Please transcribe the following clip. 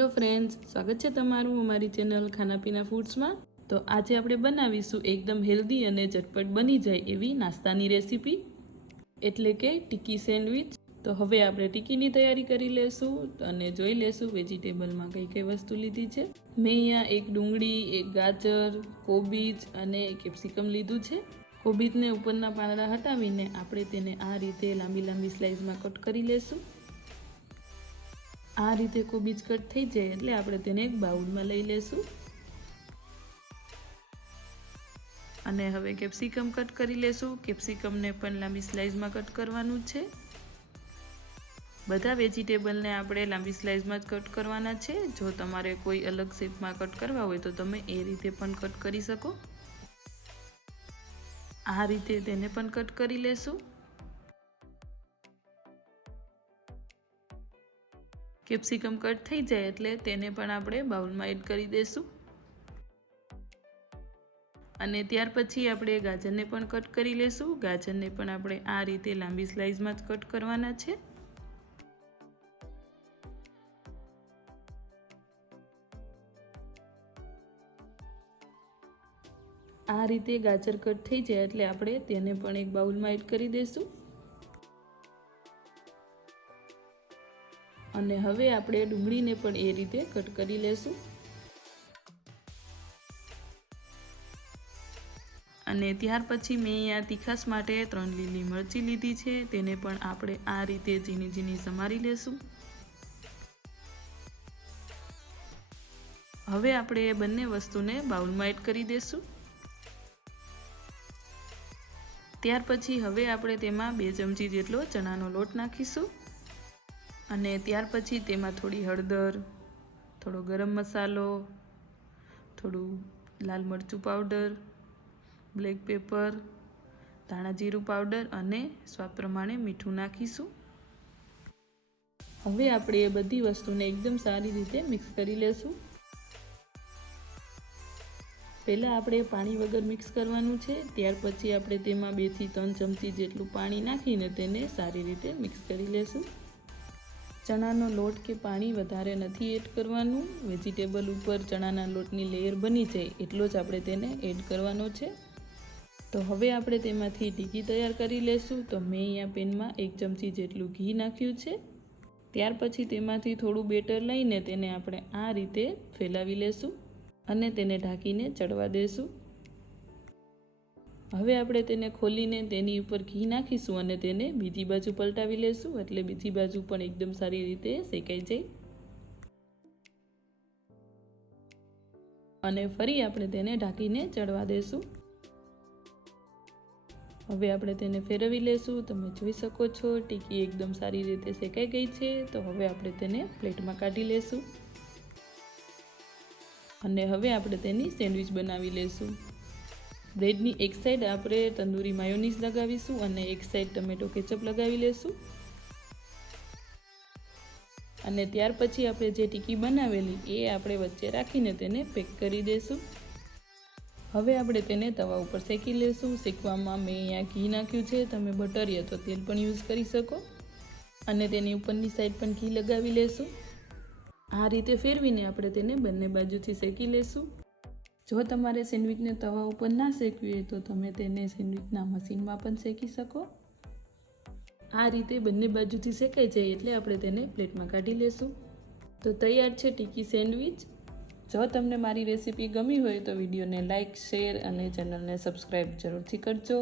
Hello friends, સ્વાગત છે તમારું અમારી ચેનલ ખાના પીના ફૂડ્સમાં। તો આજે આપણે બનાવીશું એકદમ હેલ્ધી અને ઝટપટ બની જાય એવી નાસ્તાની રેસીપી, એટલે કે ટિક્કી સેન્ડવિચ। તો હવે આપણે ટિક્કીની તૈયારી કરી લેશું અને જોઈ લેશું વેજીટેબલમાં કઈ કઈ વસ્તુ લીધી છે। મેં અહીંયા એક ડુંગળી, એક ગાજર, કોબીજ અને કેપ્સિકમ લીધું છે। કોબીજને ઉપરના પાંદડા હટાવીને આપણે તેને આ રીતે લાંબી લાંબી સ્લાઇસમાં કટ કરી લેશું। આ રીતે કોબીજ કટ થઈ જાય એટલે આપણે તેને એક બાઉલમાં લઈ લેશું અને હવે કેપ્સિકમ કટ કરી લેશું। કેપ્સિકમને પણ લાંબી સ્લાઇસમાં કટ કરવાનું છે। બધા વેજીટેબલને આપણે લાંબી સ્લાઇસમાં જ કટ કરવાના છે। જો તમારે કોઈ અલગ શેપમાં કટ કરવા હોય તો તમે એ રીતે પણ કટ કરી શકો। આ રીતે તેને પણ કટ કરી લેશું। કેપ્સિકમ કટ થઈ જાય એટલે તેને પણ આપણે બાઉલમાં એડ કરી દઈશું અને ત્યાર પછી આપણે ગાજરને પણ કટ કરી લેશું। ગાજરને પણ આપણે આ રીતે લાંબી સ્લાઇસમાં જ કટ કરવાના છે। આ રીતે ગાજર કટ થઈ જાય એટલે આપણે તેને પણ એક બાઉલમાં એડ કરી દઈશું અને હવે આપણે ડુંગળીને પણ એ રીતે કટ કરી લેશું અને ત્યાર પછી મેં અહીંયા તીખાસ માટે 3 લીલી મરચી લીધી છે। તેને પણ આપણે આ રીતે ઝીણી ઝીણી સમારી લેશું। હવે આપણે એ બંને વસ્તુને બાઉલમાં એડ કરી દઈશું। ત્યાર પછી હવે આપણે તેમાં 2 ચમચી જેટલો ચણાનો લોટ નાખીશું અને ત્યાર પછી તેમાં થોડી હળદર, થોડો ગરમ મસાલો, થોડું લાલ મરચું પાવડર, બ્લેક પેપર, ધાણા જીરું પાવડર અને સ્વાદ પ્રમાણે મીઠું નાખીશું। હવે આપણે એ બધી વસ્તુને એકદમ સારી રીતે મિક્સ કરી લેશું। પહેલાં આપણે પાણી વગર મિક્સ કરવાનું છે। ત્યાર પછી આપણે તેમાં 2 થી 3 ચમચી જેટલું પાણી નાખીને તેને સારી રીતે મિક્સ કરી લેશું। ચણાનો લોટ કે પાણી વધારે નથી એડ કરવાનું। વેજીટેબલ ઉપર ચણાના લોટની લેયર બની જાય એટલો જ આપણે તેને એડ કરવાનો છે। તો હવે આપણે તેમાંથી ટિક્કી તૈયાર કરી લેશું। તો મેં અહીંયા પેનમાં 1 ચમચી જેટલું ઘી નાખ્યું છે। ત્યાર પછી તેમાંથી થોડું બેટર લઈને તેને આપણે આ રીતે ફેલાવી લેશું અને તેને ઢાંકીને ચડવા દેશું। હવે આપણે તેને ખોલીને તેની ઉપર ઘી નાખીશું અને તેને બીજી બાજુ પલટાવી લેશું એટલે બીજી બાજુ પણ એકદમ સારી રીતે શેકાઈ જાય અને ફરી આપણે તેને ઢાંકીને ચડવા દેશું। હવે આપણે તેને ફેરવી લેશું। તમે જોઈ શકો છો ટિક્કી એકદમ સારી રીતે શેકાઈ ગઈ છે। તો હવે આપણે તેને પ્લેટમાં કાઢી લેશું અને હવે આપણે તેની સેન્ડવિચ બનાવી લેશું। બ્રેડની એક સાઈડ આપણે તંદૂરી માયોનીઝ લગાવીશું અને એક સાઈડ ટમેટો કેચઅપ લગાવી લેશું અને ત્યાર પછી આપણે જે ટિક્કી બનાવેલી એ આપણે વચ્ચે રાખીને તેને પેક કરી દઈશું। હવે આપણે તેને તવા ઉપર શેકી લેશું। શેકવામાં મેં અહીંયા ઘી નાખ્યું છે, તમે બટર યા તો તેલ પણ યુઝ કરી શકો અને તેની ઉપરની સાઈડ પણ ઘી લગાવી લેશું। આ રીતે ફેરવીને આપણે તેને બંને બાજુથી શેકી લેશું। જો તમારે સેન્ડવિચને તવા ઉપર ના શેકવી હોય તો તમે તેને સેન્ડવિચના મશીનમાં પણ શેકી શકો। આ રીતે બંને બાજુથી શેકાઈ જાય એટલે આપણે તેને પ્લેટમાં કાઢી લેશું। તો તૈયાર છે ટિક્કી સેન્ડવિચ। જો તમને મારી રેસીપી ગમી હોય તો વિડીયોને લાઇક, શેર અને ચેનલને સબસ્ક્રાઈબ જરૂરથી કરજો।